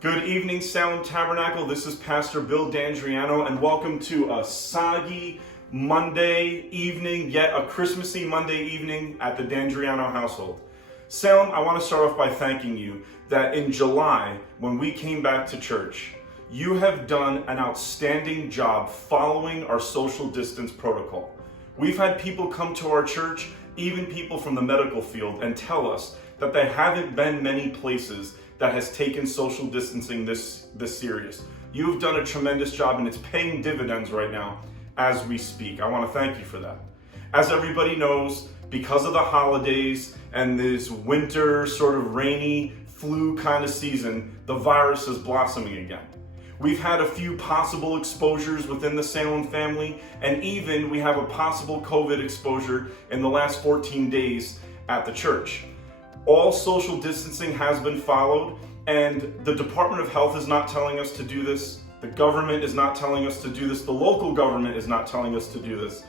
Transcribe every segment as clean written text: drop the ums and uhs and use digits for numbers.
Good evening, Salem Tabernacle. This is Pastor Bill Dandreano, and welcome to a soggy Monday evening, yet a Christmassy Monday evening at the Dandreano household. Salem, I want to start off by thanking you that in July, when we came back to church, you have done an outstanding job following our social distance protocol. We've had people come to our church, even people from the medical field, and tell us that they haven't been many places that has taken social distancing this serious. You've done a tremendous job, and it's paying dividends right now as we speak. I want to thank you for that. As everybody knows, because of the holidays and this winter sort of rainy flu kind of season, the virus is blossoming again. We've had a few possible exposures within the Salem family, and even we have a possible COVID exposure in the last 14 days at the church. All social distancing has been followed, and the Department of Health is not telling us to do this. The government is not telling us to do this. The local government is not telling us to do this.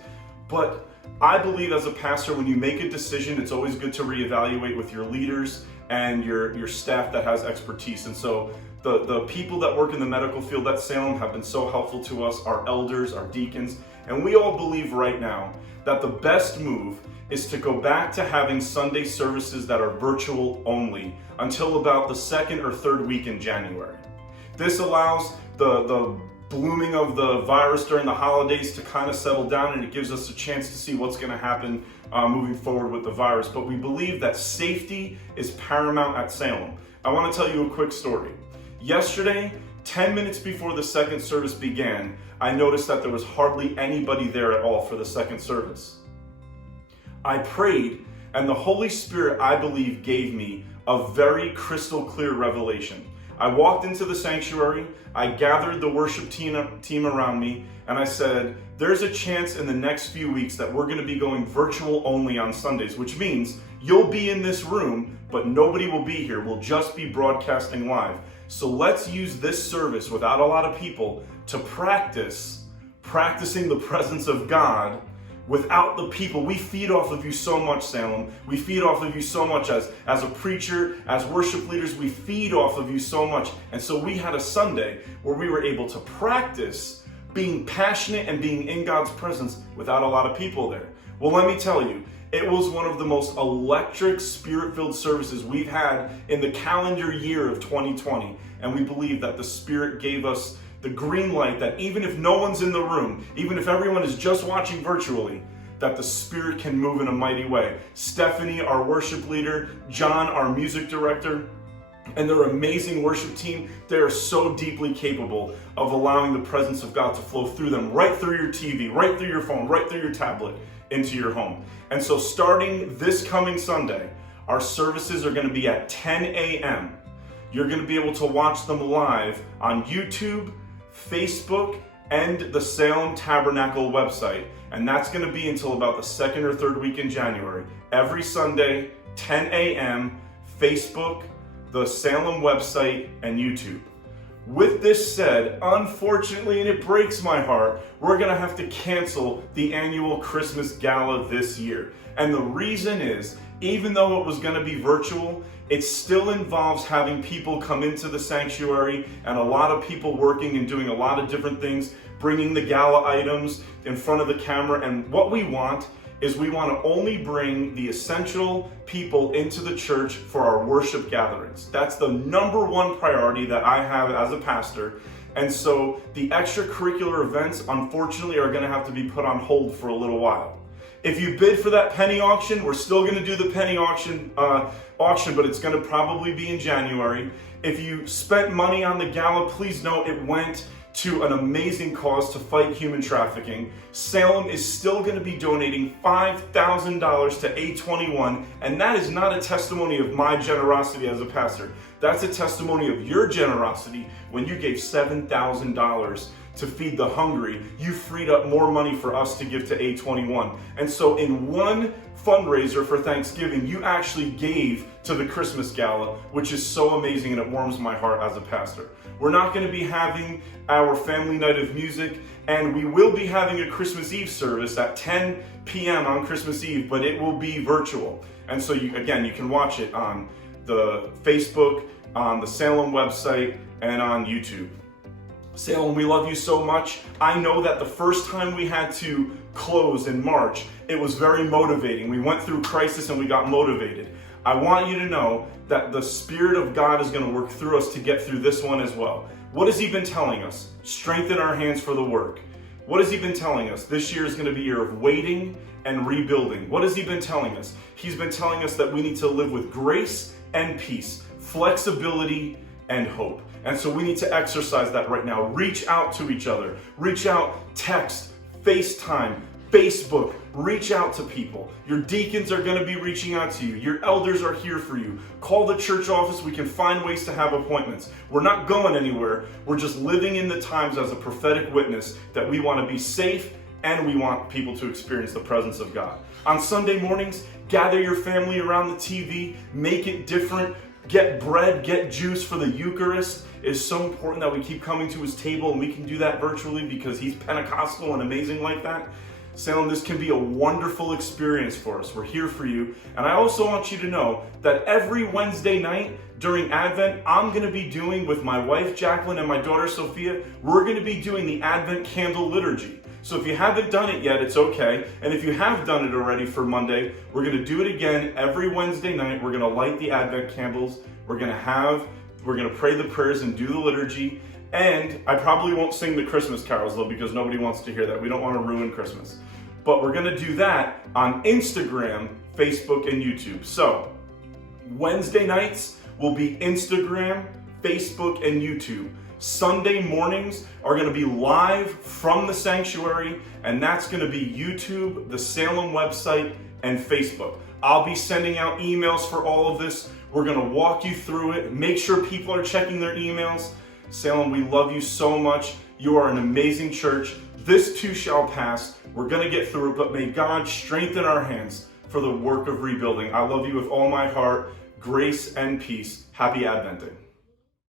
But I believe as a pastor, when you make a decision, it's always good to reevaluate with your leaders and your staff that has expertise. And so the people that work in the medical field at Salem have been so helpful to us, our elders, our deacons, and we all believe right now that the best move is to go back to having Sunday services that are virtual only until about the second or third week in January. This allows the blooming of the virus during the holidays to kind of settle down, and it gives us a chance to see what's going to happen moving forward with the virus. But we believe that safety is paramount at Salem. I want to tell you a quick story. Yesterday, 10 minutes before the second service began, I noticed that there was hardly anybody there at all for the second service. I prayed, and the Holy Spirit, I believe, gave me a very crystal clear revelation. I walked into the sanctuary, I gathered the worship team around me, and I said, there's a chance in the next few weeks that we're going to be going virtual only on Sundays, which means you'll be in this room, but nobody will be here. We'll just be broadcasting live. So let's use this service without a lot of people to practicing the presence of God without the people. We feed off of you so much, Salem. We feed off of you so much as a preacher, as worship leaders. We feed off of you so much. And so we had a Sunday where we were able to practice being passionate and being in God's presence without a lot of people there. Well, let me tell you, it was one of the most electric, spirit-filled services we've had in the calendar year of 2020. And we believe that the Spirit gave us the green light that even if no one's in the room, even if everyone is just watching virtually, that the Spirit can move in a mighty way. Stephanie, our worship leader, John, our music director, and their amazing worship team, they are so deeply capable of allowing the presence of God to flow through them, right through your TV, right through your phone, right through your tablet, into your home. And so starting this coming Sunday, our services are going to be at 10 a.m. You're going to be able to watch them live on YouTube, Facebook, and the Salem Tabernacle website. And that's going to be until about the second or third week in January. Every Sunday, 10 a.m., Facebook, the Salem website, and YouTube. With this said, unfortunately, and it breaks my heart, we're going to have to cancel the annual Christmas Gala this year. And the reason is, even though it was going to be virtual, it still involves having people come into the sanctuary and a lot of people working and doing a lot of different things, bringing the gala items in front of the camera. And what we want is we want to only bring the essential people into the church for our worship gatherings. That's the number one priority that I have as a pastor. And so the extracurricular events, unfortunately, are going to have to be put on hold for a little while. If you bid for that penny auction, we're still going to do the penny auction, but it's going to probably be in January. If you spent money on the gala, please know it went to an amazing cause to fight human trafficking. Salem is still going to be donating $5,000 to A21, and that is not a testimony of my generosity as a pastor. That's a testimony of your generosity when you gave $7,000 to feed the hungry. You freed up more money for us to give to A21. And so in one fundraiser for Thanksgiving, you actually gave to the Christmas Gala, which is so amazing, and it warms my heart as a pastor. We're not going to be having our family night of music, and we will be having a Christmas Eve service at 10 p.m. on Christmas Eve, but it will be virtual. And so you can watch it on the Facebook, on the Salem website and on YouTube. Salem, we love you so much. I know that the first time we had to close in March, it was very motivating. We went through crisis and we got motivated. I want you to know that the Spirit of God is going to work through us to get through this one as well. What has He been telling us? Strengthen our hands for the work. What has He been telling us? This year is going to be a year of waiting and rebuilding. What has He been telling us? He's been telling us that we need to live with grace and peace, flexibility and hope. And so we need to exercise that right now. Reach out to each other. Reach out, text, FaceTime, Facebook. Reach out to people. Your deacons are going to be reaching out to you. Your elders are here for you. Call the church office. We can find ways to have appointments. We're not going anywhere. We're just living in the times as a prophetic witness that we want to be safe and we want people to experience the presence of God. On Sunday mornings, gather your family around the TV. Make it different. Get bread, get juice for the Eucharist. It is so important that we keep coming to His table, and we can do that virtually because He's Pentecostal and amazing like that. Salem, this can be a wonderful experience for us. We're here for you. And I also want you to know that every Wednesday night during Advent, I'm going to be doing with my wife Jacqueline and my daughter Sophia, we're going to be doing the Advent Candle Liturgy. So if you haven't done it yet, it's okay. And if you have done it already for Monday, we're going to do it again every Wednesday night. We're going to light the Advent candles. We're going to pray the prayers and do the liturgy. And I probably won't sing the Christmas carols though, because nobody wants to hear that. We don't want to ruin Christmas. But we're going to do that on Instagram, Facebook, and YouTube. So Wednesday nights will be Instagram, Facebook, and YouTube. Sunday mornings are going to be live from the sanctuary, and that's going to be YouTube, the Salem website, and Facebook. I'll be sending out emails for all of this. We're going to walk you through it. Make sure people are checking their emails. Salem, we love you so much. You are an amazing church. This too shall pass. We're going to get through it, but may God strengthen our hands for the work of rebuilding. I love you with all my heart. Grace and peace. Happy Adventing.